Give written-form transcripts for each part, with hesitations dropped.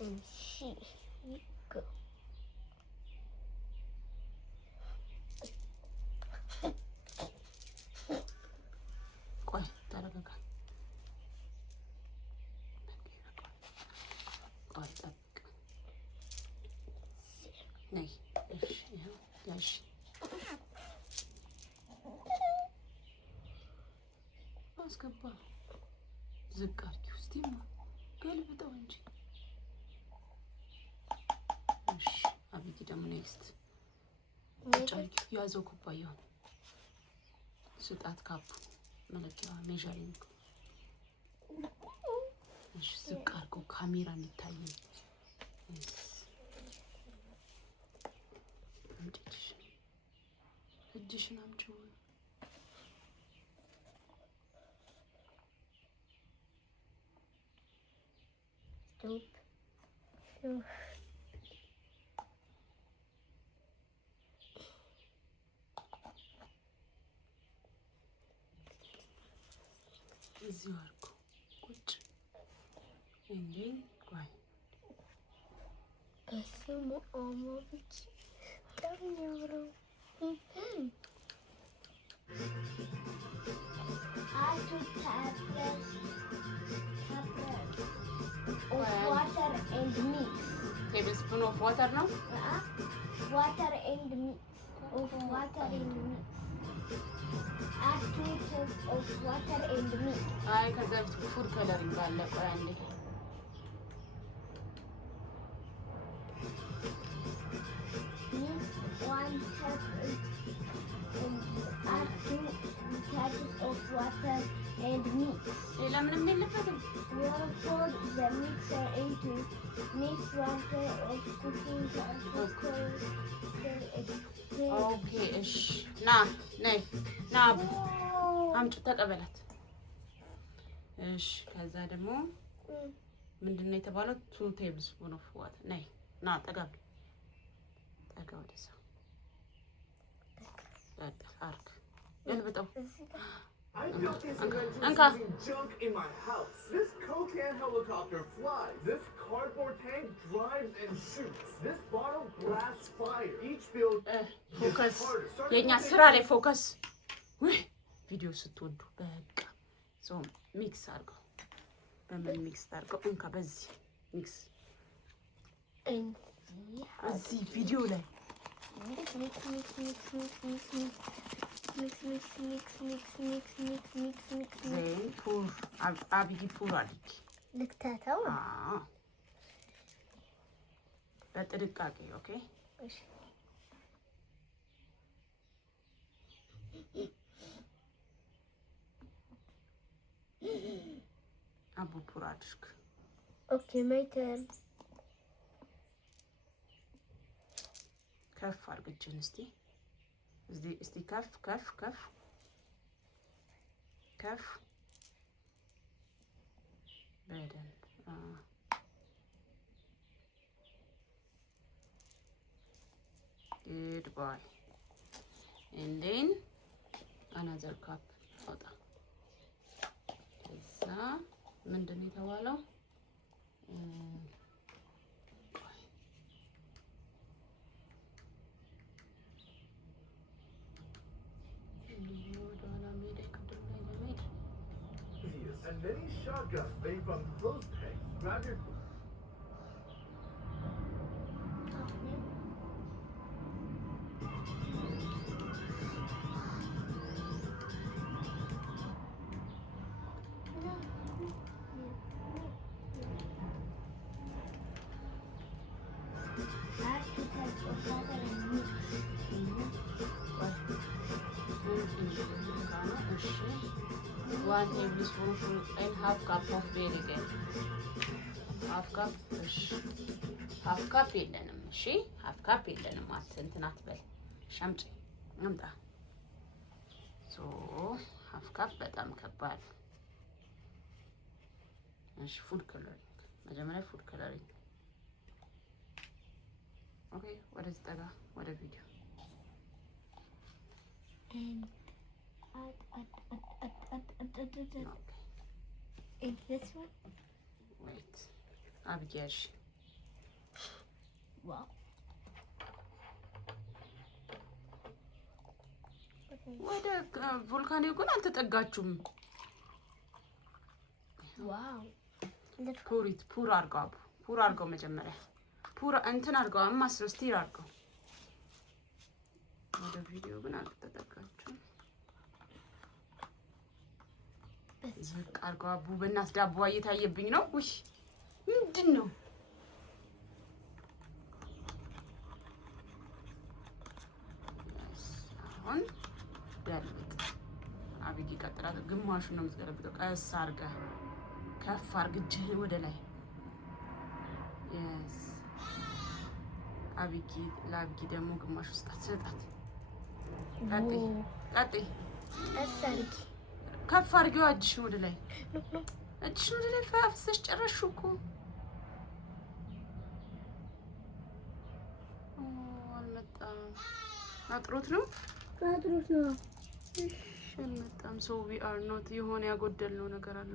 and here we go. ቆይ ተረጋጋ። ቆይ ጠብቅ። ነይ እሺ፣ ይኸው ያዥ። አስገባ። ዝቅ አድርጊው እስቲማ ገልብጠው እንጂ። እሺ አብይ ደግሞ ኔክስት ያዘው ኩባያውን ስጣት። ካፑ መለኪያዋ ሜዠሪንግ። እሺ ዝቅ አድርጎ ካሜራ እንዲታየኝ። እጅሽን አምጪው። እዚሁ አድርጎ ቁጭ እንዴ። ቆይ በስመ አብ ወወልድ በጣም የሚያምረው water and mix. Tablespoon of water ነው? Water and mix. Of water and mix. Add 2 cups of water and mix. አይ ከዛ በፊት ፉድ ከለሪንግ አለ። ቆይ አንዴ mix 1 cup and add 2 cups of water and mix. ሌላ ምንም የለበትም። We'll pour the mixer into mix 1 cup of cooking ኦኬ እሺ ና ነይ ና አቡ አምጪ ተቀበላት። እሺ ከዛ ደግሞ ምንድነው የተባለው? 2 tablespoon of water። ነይ ና ጠጋ ወደዛ አርክ ገልብጠው። I built this invention using junk in my house. This Cocan helicopter flies. This cardboard tank drives and shoots. This bottle blasts fire. Each build ፎከስ የኛ ስራ ላይ ፎከስ። ወይ ቪዲዮ ስትወዱ በቃ ሶ ሚክስ አድርገው። በምን ሚክስ አድርገው? እንካ በዚህ ሚክስ እዚህ ቪዲዮ ላይ mix. ዘይን ፑር አብይ ፑር አድርጊ። ልክተተው። በጥንቃቄ ኦኬ። እሺ አቡ ፑር አድርግ። ኦኬ ማይ ተርን። ከፍ አድርግ እጅን እስቲ ከፍ በደንብ good boy. And then another cup አውጣ። ከዛ ምንድን ነው የተባለው? and many shotguns made from clothes pegs. Grab your one tablespoon and half cup of vinegar. half cup እሺ half cup የለንም። እሺ half cup የለንም። እንትን አትበል ሻምጪ አምጣ። ሶ half cup በጣም ከባድ። እሺ ፉድ ከለሪንግ መጀመሪያ ፉድ ከለሪንግ። ኦኬ ወደዚህ ጠጋ ወደ ቪዲዮ Is this one? Wait. Abgesh. ዋው ወደ ቮልካኖ ግን አልተጠጋችሁም። ዋው ፑር አድርገው መጀመሪያ ፑር እንትን አድርገው አማስለው ስቲር አድርገው። ወደ ቪዲዮ ግን አልተጠጋችሁም። ዝቅ አድርገው አቡ። በእናት ዳቦ እየታየብኝ ነው። ውይ ምንድን ነው? አሁን ገልብጥ። አብይ ቀጥላት። ግማሹን ነው የምትገለብጠው። ቀስ አድርገህ ከፍ አድርግ እጅህን ወደ ላይ። የስ አብይ ለአብይ ደግሞ ግማሹ ስጣት። ቀጥይ ቀስ አድርጊ። ከፍ አድርጊው እጅሽን ወደ ላይ። እጅሽን ወደ ላይ ፈስሰሽ ጨረስሽው እኮ። አልመጣም። አጥሮት ነው። አልመጣም። ሶ ዊ አር ኖት የሆነ ያጎደልነው ነገር አለ።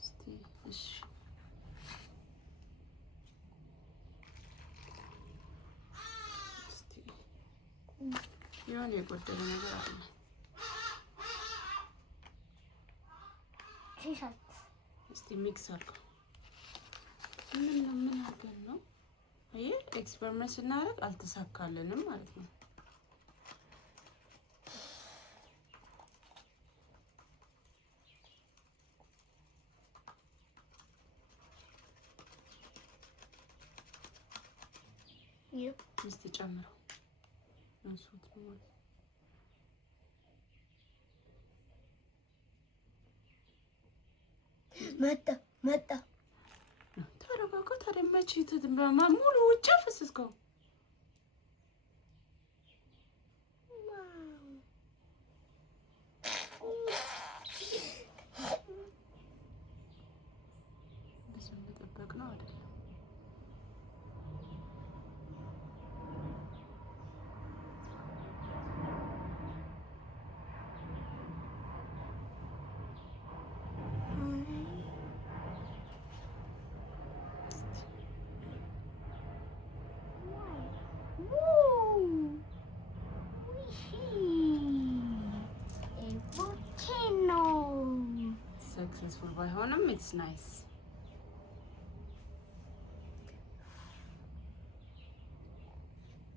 እስቲ እሺ የሆነ የጎደለ ነገር አለ። እስቲ ሚክስ አድርገው። ምን አድርገን ነው? አይ ኤክስፐሪመንት ስናደርግ አልተሳካልንም ማለት ነው። እስቲ ጨምረው እንሱት ነው መጣ። ተረጋጋ። ታዲያ መቼ ሙሉ ውጭ አፈሰስከው? ብዙ መጠበቅ ነው አይደል? ሰክሰስፉል ባይሆንም ኢትስ ናይስ።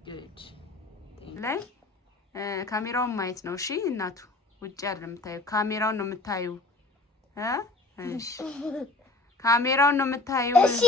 ጉድ ላይ ካሜራውን ማየት ነው። እሺ እናቱ ውጭ አይደለም የምታዩ፣ ካሜራውን ነው የምታዩ። እሺ ካሜራውን ነው የምታዩ። እሺ